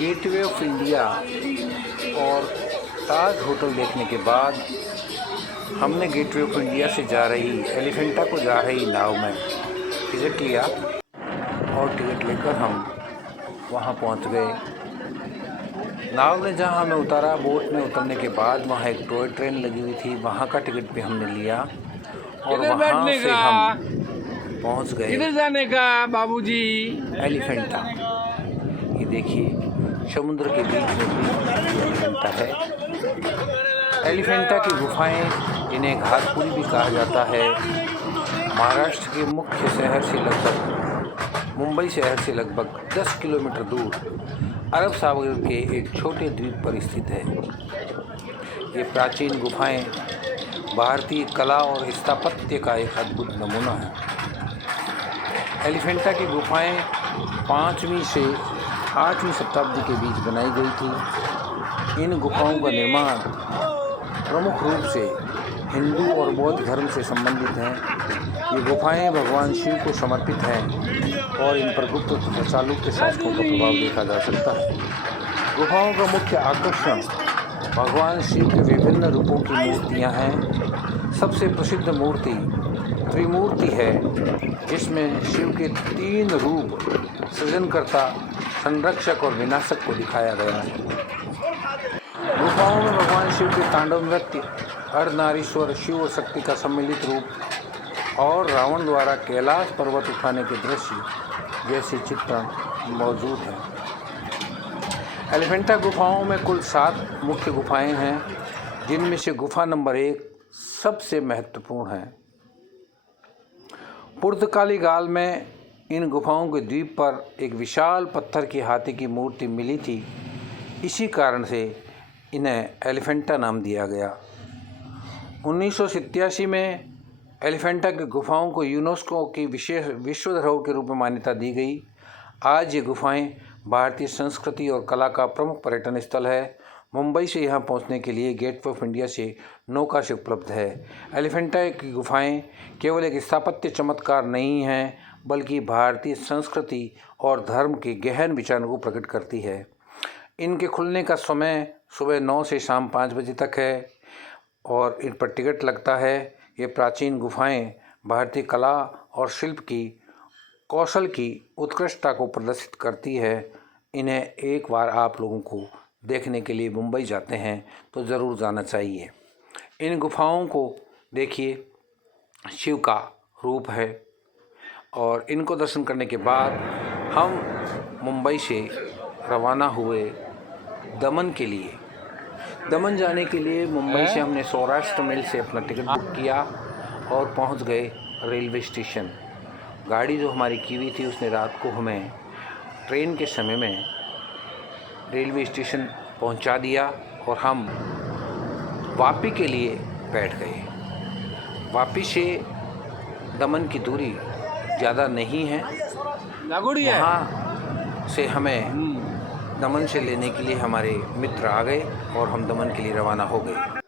Gateway of India और ताज hotel देखने के बाद हमने गेटवे ऑफ इंडिया से जा रही एलिफेंटा को जा रही नाव में टिकट लिया और टिकट लेकर हम वहाँ पहुँच गए। नाव ने जहाँ हमें उतारा, बोट में उतरने के बाद वहाँ एक टॉय ट्रेन लगी हुई थी, वहाँ का टिकट भी हमने लिया और वहाँ से हम पहुँच गए किधर जाने का बाबूजी एलिफेंटा। ये देखिए समुद्र के बीच में भी एलिफेंटा है। एलिफेंटा की गुफाएं, इन्हें घाटपुरी भी कहा जाता है, महाराष्ट्र के मुख्य शहर से लगभग मुंबई शहर से लगभग 10 किलोमीटर दूर अरब सागर के एक छोटे द्वीप पर स्थित है। ये प्राचीन गुफाएं भारतीय कला और स्थापत्य का एक अद्भुत नमूना है। एलिफेंटा की गुफाएं 5वीं से 8वीं शताब्दी के बीच बनाई गई थी। इन गुफाओं का निर्माण प्रमुख रूप से हिंदू और बौद्ध धर्म से संबंधित हैं। ये गुफाएं भगवान शिव को समर्पित हैं और इन पर गुप्त तथा चालुक्य शासकों का प्रभाव देखा जा सकता है। गुफाओं का मुख्य आकर्षण भगवान शिव के विभिन्न रूपों की मूर्तियां हैं। सबसे प्रसिद्ध मूर्ति त्रिमूर्ति है, जिसमें शिव के 3 रूप सृजनकर्ता, संरक्षक और विनाशक को दिखाया गया है। गुफाओं में भगवान शिव के तांडव नृत्य, अर्धनारीश्वर शिव और शक्ति का सम्मिलित रूप और रावण द्वारा कैलाश पर्वत उठाने के दृश्य जैसे चित्रण मौजूद हैं। एलिफेंटा गुफाओं में कुल 7 मुख्य गुफाएं हैं, जिनमें से गुफा नंबर 1 सबसे महत्वपूर्ण है। पुर्तगाली काल में इन गुफाओं के द्वीप पर एक विशाल पत्थर की हाथी की मूर्ति मिली थी। इसी कारण से इन्हें एलिफेंटा नाम दिया गया। 1987 में एलिफेंटा की गुफाओं को यूनेस्को की विशेष विश्व धरोहर के रूप में मान्यता दी गई। आज ये गुफाएं भारतीय संस्कृति और कला का प्रमुख पर्यटन स्थल है। मुंबई से यहाँ पहुँचने के लिए गेटवे ऑफ इंडिया से नौका से उपलब्ध है। एलिफेंटा की गुफाएं केवल एक स्थापत्य चमत्कार नहीं हैं, बल्कि भारतीय संस्कृति और धर्म के गहन विचारों को प्रकट करती है। इनके खुलने का समय सुबह 9 से शाम 5 बजे तक है और इन पर टिकट लगता है। ये प्राचीन गुफाएं भारतीय कला और शिल्प की कौशल की उत्कृष्टता को प्रदर्शित करती है। इन्हें एक बार आप लोगों को देखने के लिए मुंबई जाते हैं तो ज़रूर जाना चाहिए। इन गुफाओं को देखिए, शिव का रूप है और इनको दर्शन करने के बाद हम मुंबई से रवाना हुए दमन के लिए। दमन जाने के लिए मुंबई से हमने सौराष्ट्र मेल से अपना टिकट बुक किया और पहुंच गए रेलवे स्टेशन। गाड़ी जो हमारी की हुई थी उसने रात को हमें ट्रेन के समय में रेलवे स्टेशन पहुंचा दिया और हम वापी के लिए बैठ गए। वापी से दमन की दूरी ज़्यादा नहीं है। वहाँ से हमें दमन से लेने के लिए हमारे मित्र आ गए और हम दमन के लिए रवाना हो गए।